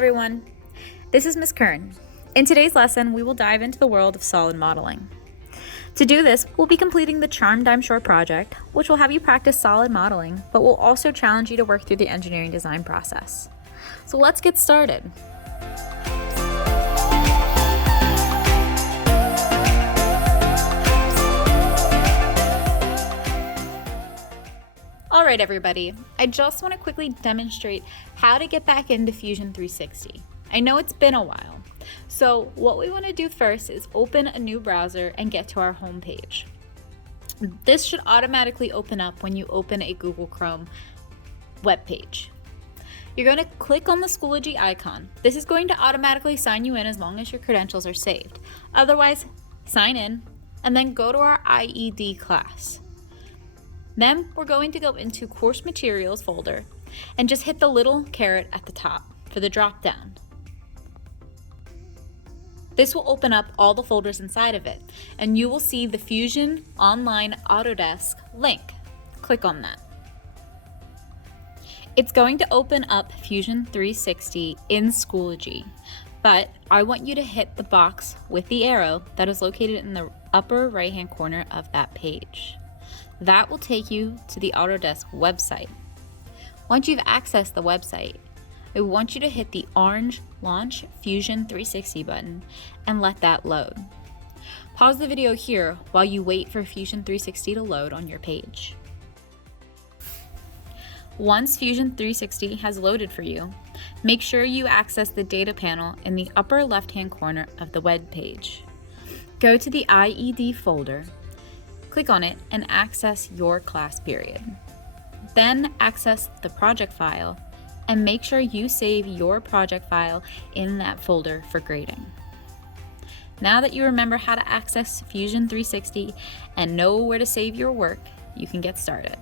everyone. This is Ms. Kern. In today's lesson, we will dive into the world of solid modeling. To do this, we'll be completing the Charmed I'm Sure project, which will have you practice solid modeling, but will also challenge you to work through the engineering design process. So let's get started. All right, everybody, I just want to quickly demonstrate how to get back into Fusion 360. I know it's been a while, so what we want to do first is open a new browser and get to our home page. This should automatically open up when you open a Google Chrome web page. You're going to click on the Schoology icon. This is going to automatically sign you in as long as your credentials are saved. Otherwise, sign in and then go to our IED class. Then we're going to go into Course Materials folder and just hit the little caret at the top for the drop down. This will open up all the folders inside of it, and you will see the Fusion Online Autodesk link. Click on that. It's going to open up Fusion 360 in Schoology, but I want you to hit the box with the arrow that is located in the upper right-hand corner of that page. That will take you to the Autodesk website. Once you've accessed the website, I want you to hit the orange Launch Fusion 360 button and let that load. Pause the video here while you wait for Fusion 360 to load on your page. Once Fusion 360 has loaded for you, make sure you access the data panel in the upper left-hand corner of the web page. Go to the IED folder, click on it, and access your class period. Then access the project file and make sure you save your project file in that folder for grading. Now that you remember how to access Fusion 360 and know where to save your work, you can get started.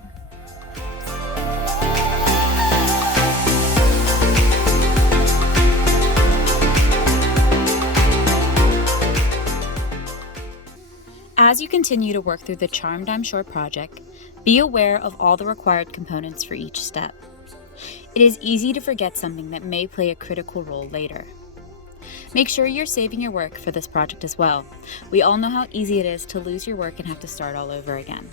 As you continue to work through the Charmed I'm Sure project, be aware of all the required components for each step. It is easy to forget something that may play a critical role later. Make sure you're saving your work for this project as well. We all know how easy it is to lose your work and have to start all over again.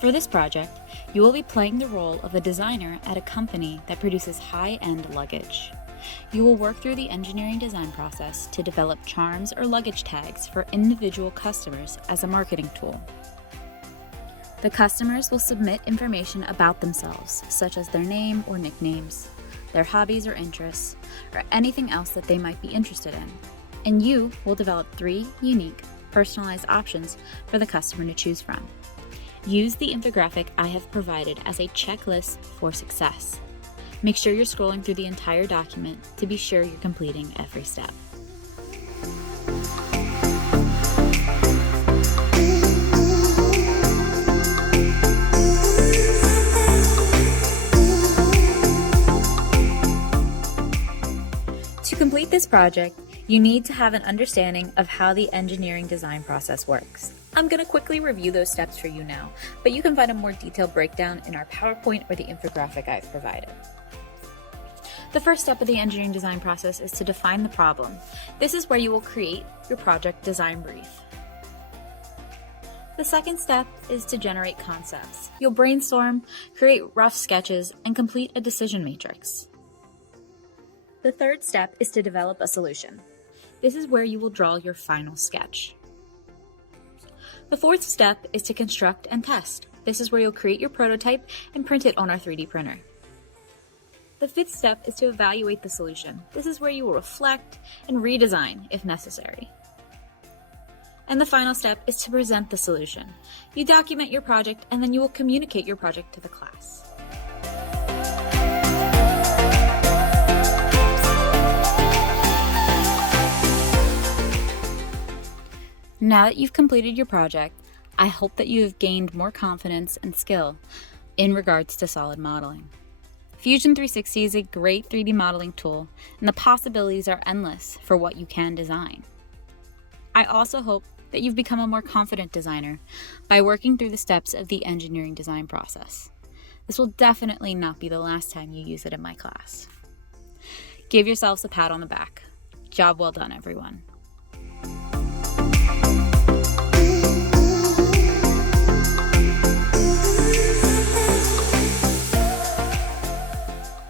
For this project, you will be playing the role of a designer at a company that produces high-end luggage. You will work through the engineering design process to develop charms or luggage tags for individual customers as a marketing tool. The customers will submit information about themselves, such as their name or nicknames, their hobbies or interests, or anything else that they might be interested in. And you will develop 3 unique, personalized options for the customer to choose from. Use the infographic I have provided as a checklist for success. Make sure you're scrolling through the entire document to be sure you're completing every step. To complete this project, you need to have an understanding of how the engineering design process works. I'm going to quickly review those steps for you now, but you can find a more detailed breakdown in our PowerPoint or the infographic I've provided. The first step of the engineering design process is to define the problem. This is where you will create your project design brief. The second step is to generate concepts. You'll brainstorm, create rough sketches, and complete a decision matrix. The third step is to develop a solution. This is where you will draw your final sketch. The fourth step is to construct and test. This is where you'll create your prototype and print it on our 3D printer. The fifth step is to evaluate the solution. This is where you will reflect and redesign if necessary. And the final step is to present the solution. You document your project and then you will communicate your project to the class. Now that you've completed your project, I hope that you have gained more confidence and skill in regards to solid modeling. Fusion 360 is a great 3D modeling tool, and the possibilities are endless for what you can design. I also hope that you've become a more confident designer by working through the steps of the engineering design process. This will definitely not be the last time you use it in my class. Give yourselves a pat on the back. Job well done, everyone.